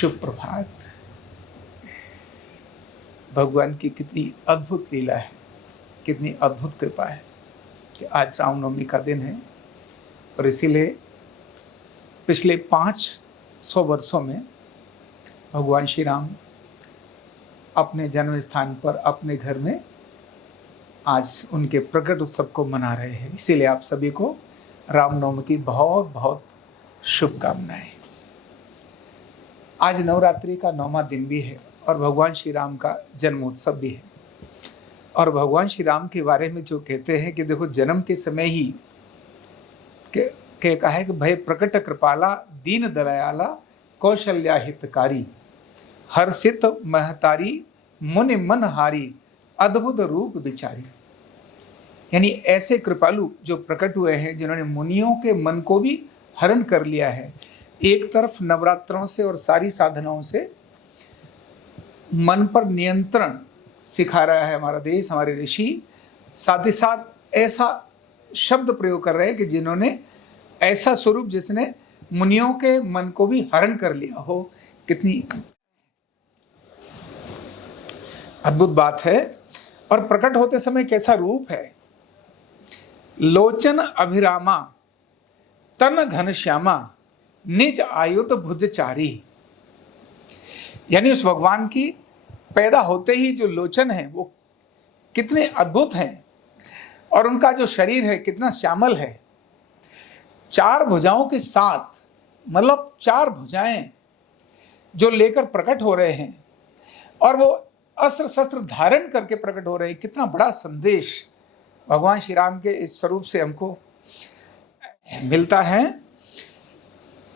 शुभ प्रभात। भगवान की कितनी अद्भुत लीला है, कितनी अद्भुत कृपा है कि आज रामनवमी का दिन है और इसीलिए पिछले 500 वर्षों में भगवान श्री राम अपने जन्म स्थान पर अपने घर में आज उनके प्रकट उत्सव को मना रहे हैं। इसीलिए आप सभी को रामनवमी की बहुत बहुत शुभकामनाएं। आज नवरात्रि का 9वां दिन भी है और भगवान श्री राम का जन्मोत्सव भी है। और भगवान श्री राम के बारे में जो कहते हैं कि देखो, जन्म के समय ही के कहा है कि भय प्रकट कृपाला दीन दयाला कौशल्या हितकारी हर्षित महतारी मुनि मन हारी अद्भुत रूप विचारी। यानी ऐसे कृपालु जो प्रकट हुए हैं, जिन्होंने मुनियों के मन को भी हरण कर लिया है। एक तरफ नवरात्रों से और सारी साधनाओं से मन पर नियंत्रण सिखा रहा है हमारा देश, हमारे ऋषि। साथ ही साथ ऐसा शब्द प्रयोग कर रहे हैं कि जिन्होंने ऐसा स्वरूप जिसने मुनियों के मन को भी हरण कर लिया हो। कितनी अद्भुत बात है। और प्रकट होते समय कैसा रूप है। लोचन अभिरामा तन घनश्यामा निज आयुध भुजचारी। यानी उस भगवान की पैदा होते ही जो लोचन है वो कितने अद्भुत हैं और उनका जो शरीर है कितना श्यामल है। 4 भुजाओं के साथ, मतलब 4 भुजाएं जो लेकर प्रकट हो रहे हैं और वो अस्त्र शस्त्र धारण करके प्रकट हो रहे हैं। कितना बड़ा संदेश भगवान श्री राम के इस स्वरूप से हमको मिलता है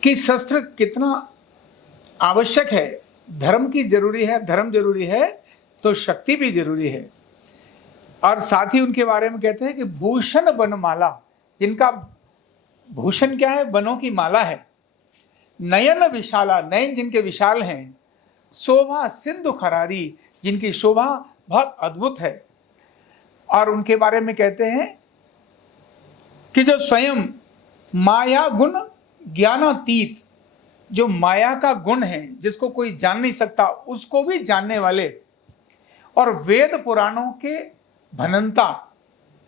कि शस्त्र कितना आवश्यक है। धर्म की जरूरी है, धर्म जरूरी है तो शक्ति भी जरूरी है। और साथ ही उनके बारे में कहते हैं कि भूषण बनमाला, जिनका भूषण क्या है, बनों की माला है। नयन विशाला, नयन जिनके विशाल हैं। शोभा सिंधु खरारी, जिनकी शोभा बहुत अद्भुत है। और उनके बारे में कहते हैं कि जो स्वयं माया गुण ज्ञानातीत, जो माया का गुण है जिसको कोई जान नहीं सकता, उसको भी जानने वाले। और वेद पुराणों के भनंता,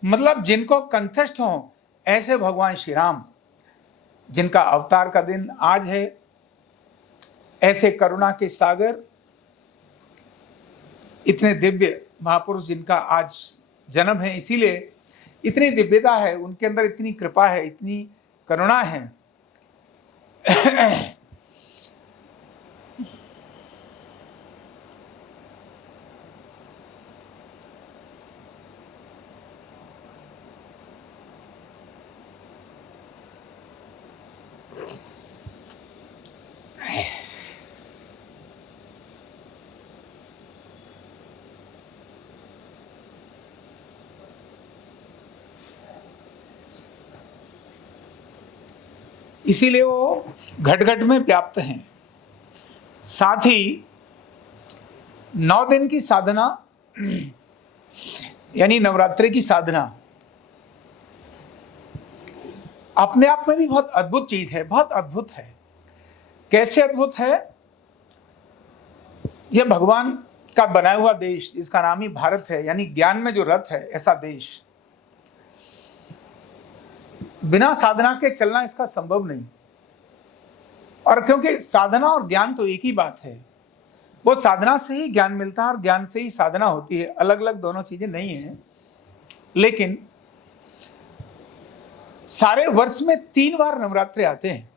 मतलब जिनको कंठस्थ हो, ऐसे भगवान श्री राम जिनका अवतार का दिन आज है। ऐसे करुणा के सागर, इतने दिव्य महापुरुष जिनका आज जन्म है, इसीलिए इतनी दिव्यता है उनके अंदर, इतनी कृपा है, इतनी करुणा है। इसीलिए वो घट घट में व्याप्त हैं। साथ ही 9 दिन की साधना, यानी नवरात्रि की साधना अपने आप में भी बहुत अद्भुत चीज है, बहुत अद्भुत है। कैसे अद्भुत है। यह भगवान का बनाया हुआ देश, जिसका नाम ही भारत है, यानी ज्ञान में जो रथ है, ऐसा देश, बिना साधना के चलना इसका संभव नहीं। और क्योंकि साधना और ज्ञान तो एक ही बात है, वो साधना से ही ज्ञान मिलता है और ज्ञान से ही साधना होती है। अलग अलग दोनों चीजें नहीं हैं। लेकिन सारे वर्ष में 3 बार नवरात्रि आते हैं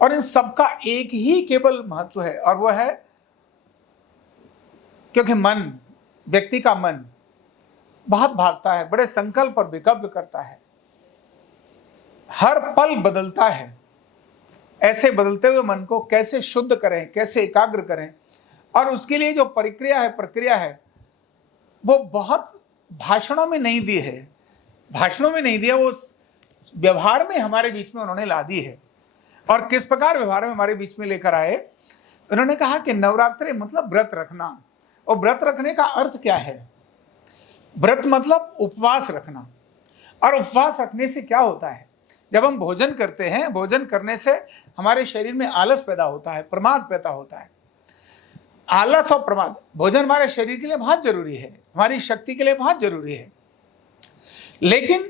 और इन सबका एक ही केवल महत्व है, और वह है क्योंकि मन, व्यक्ति का मन बहुत भागता है, बड़े संकल्प और विकल्प करता है, हर पल बदलता है। ऐसे बदलते हुए मन को कैसे शुद्ध करें, कैसे एकाग्र करें, और उसके लिए जो प्रक्रिया है वो बहुत भाषणों में नहीं दी है, भाषणों में नहीं दिया, वो व्यवहार में हमारे बीच में उन्होंने ला दी है। और किस प्रकार व्यवहार में हमारे बीच में लेकर आए। उन्होंने कहा कि नवरात्रि मतलब व्रत रखना। और व्रत रखने का अर्थ क्या है। व्रत मतलब उपवास रखना। और उपवास रखने से क्या होता है जब हम भोजन करते हैं, भोजन करने से हमारे शरीर में आलस पैदा होता है, प्रमाद पैदा होता है। आलस और प्रमाद, भोजन हमारे शरीर के लिए बहुत जरूरी है, हमारी शक्ति के लिए बहुत जरूरी है, लेकिन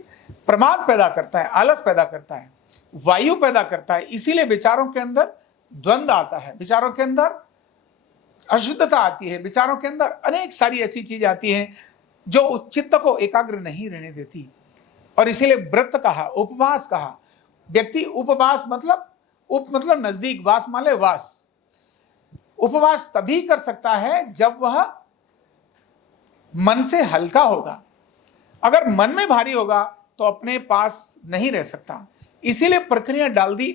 प्रमाद पैदा करता है, आलस पैदा करता है, वायु पैदा करता है। इसीलिए विचारों के अंदर द्वंद्व आता है, विचारों के अंदर अशुद्धता आती है, विचारों के अंदर अनेक सारी ऐसी चीज आती हैं जो चित्त को एकाग्र नहीं रहने देती। और इसीलिए व्रत कहा, उपवास कहा। व्यक्ति उपवास मतलब मतलब नजदीक, वास माने वास। उपवास तभी कर सकता है जब वह मन से हल्का होगा। अगर मन में भारी होगा तो अपने पास नहीं रह सकता। इसीलिए प्रक्रिया डाल दी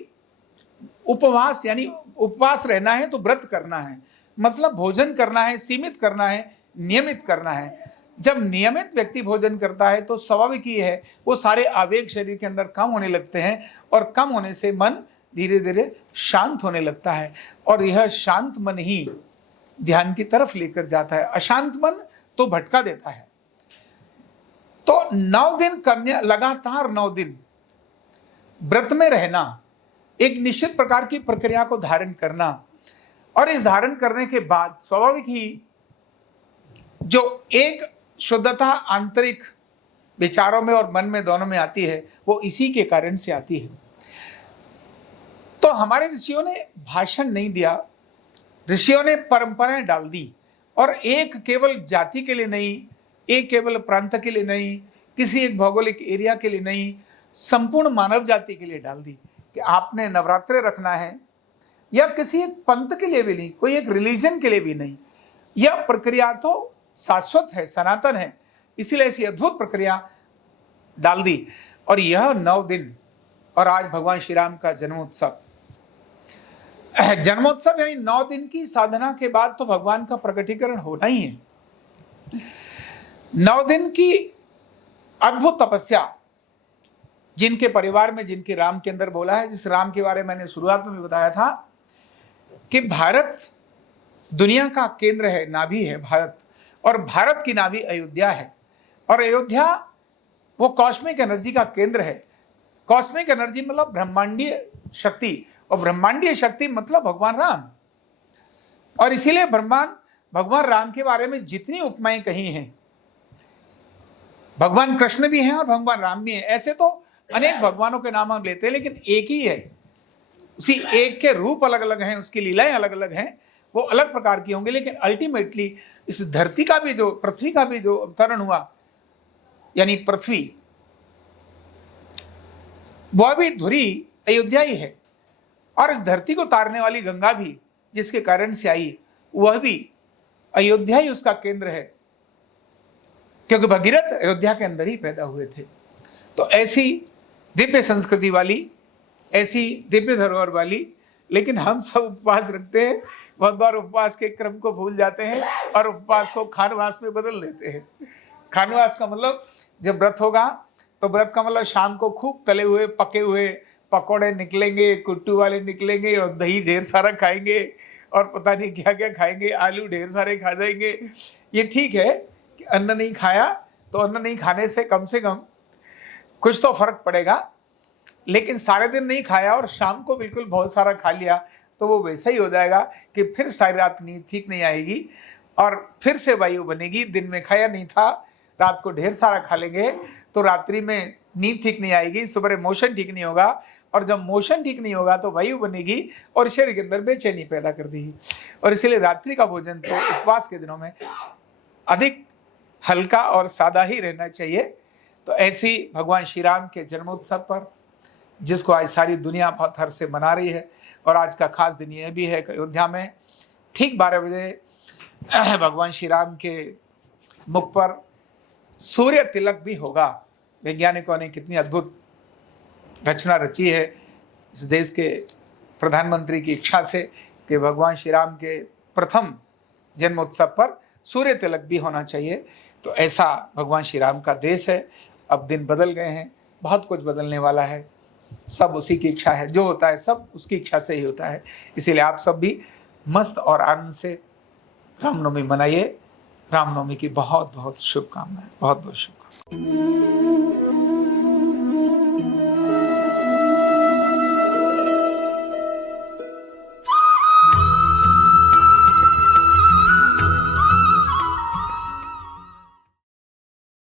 उपवास, यानी उपवास रहना है तो व्रत करना है, मतलब भोजन करना है, सीमित करना है, नियमित करना है। जब नियमित व्यक्ति भोजन करता है तो स्वाभाविक ही है वो सारे आवेग शरीर के अंदर कम होने लगते हैं, और कम होने से मन धीरे धीरे शांत होने लगता है, और यह शांत मन ही ध्यान की तरफ लेकर जाता है। अशांत मन तो भटका देता है। तो 9 दिन करने, लगातार 9 दिन व्रत में रहना, एक निश्चित प्रकार की प्रक्रिया को धारण करना, और इस धारण करने के बाद स्वाभाविक ही जो एक शुद्धता आंतरिक विचारों में और मन में दोनों में आती है, वो इसी के कारण से आती है। तो हमारे ऋषियों ने भाषण नहीं दिया, ऋषियों ने परंपराएं डाल दी, और एक केवल जाति के लिए नहीं, एक केवल प्रांत के लिए नहीं, किसी एक भौगोलिक एरिया के लिए नहीं, संपूर्ण मानव जाति के लिए डाल दी कि आपने नवरात्रे रखना है, या किसी एक पंथ के लिए भी नहीं, कोई एक रिलीजन के लिए भी नहीं। यह प्रक्रिया तो शाश्वत है, सनातन है, इसीलिए ऐसी अद्भुत प्रक्रिया डाल दी। और यह 9 दिन, और आज भगवान श्री राम का जन्मोत्सव, जन्मोत्सव यानी 9 दिन की साधना के बाद तो भगवान का प्रकटीकरण होना ही है। 9 दिन की अद्भुत तपस्या, जिनके परिवार में, जिनके राम के अंदर बोला है, जिस राम के बारे में मैंने शुरुआत में भी बताया था कि भारत दुनिया का केंद्र है, नाभि है भारत, और भारत की नाभि अयोध्या है, और अयोध्या वो कॉस्मिक एनर्जी का केंद्र है। कॉस्मिक एनर्जी मतलब ब्रह्मांडीय शक्ति, और ब्रह्मांडीय शक्ति मतलब भगवान राम। और इसीलिए भगवान राम के बारे में जितनी उपमाएं कही हैं, भगवान कृष्ण भी हैं और भगवान राम भी हैं। ऐसे तो अनेक भगवानों के नाम हम लेते हैं, लेकिन एक ही है, उसी एक के रूप अलग अलग हैं, उसकी लीलाएं अलग अलग हैं, वो अलग प्रकार की होंगी, लेकिन अल्टीमेटली इस धरती का भी जो, पृथ्वी का भी जो अवतरण हुआ, यानी पृथ्वी, वह भी धुरी अयोध्या ही है, और इस धरती को तारने वाली गंगा भी जिसके कारण से आई, वह भी अयोध्या ही उसका केंद्र है, क्योंकि भगीरथ अयोध्या के अंदर ही पैदा हुए थे। तो ऐसी दिव्य संस्कृति वाली, ऐसी दिव्य धरोहर वाली, लेकिन हम सब उपवास रखते हैं, बहुत बार उपवास के क्रम को भूल जाते हैं और उपवास को खानवास में बदल देते हैं। खानवास का मतलब जब व्रत होगा तो व्रत का मतलब शाम को खूब तले हुए पके हुए पकौड़े निकलेंगे, कुट्टू वाले निकलेंगे, और दही ढेर सारा खाएंगे, और पता नहीं क्या क्या खाएंगे, आलू ढेर सारे खा जाएंगे। ये ठीक है कि अन्न नहीं खाया तो अन्न नहीं खाने से कम कुछ तो फर्क पड़ेगा, लेकिन सारे दिन नहीं खाया और शाम को बिल्कुल बहुत सारा खा लिया तो वो वैसा ही हो जाएगा कि फिर सारी रात नींद ठीक नहीं आएगी, और फिर से वायु बनेगी। दिन में खाया नहीं था, रात को ढेर सारा खा लेंगे तो रात्रि में नींद ठीक नहीं आएगी, सुबह मोशन ठीक नहीं होगा, और जब मोशन ठीक नहीं होगा तो वायु बनेगी और शरीर के अंदर बेचैनी पैदा कर देगी। और इसीलिए रात्रि का भोजन तो उपवास के दिनों में अधिक हल्का और सादा ही रहना चाहिए। तो ऐसी भगवान श्री राम के जन्मोत्सव पर, जिसको आज सारी दुनिया बहुत हर्ष से मना रही है, और आज का खास दिन यह भी है कि अयोध्या में ठीक 12 बजे भगवान श्री राम के मुख पर सूर्य तिलक भी होगा। वैज्ञानिकों ने कितनी अद्भुत रचना रची है इस देश के प्रधानमंत्री की इच्छा से कि भगवान श्री राम के प्रथम जन्मोत्सव पर सूर्य तिलक भी होना चाहिए। तो ऐसा भगवान श्री राम का देश है। अब दिन बदल गए हैं, बहुत कुछ बदलने वाला है, सब उसी की इच्छा है, जो होता है सब उसकी इच्छा से ही होता है। इसीलिए आप सब भी मस्त और आनंद से रामनवमी मनाइए। रामनवमी की बहुत बहुत शुभकामनाएं, बहुत बहुत शुभकामनाएं।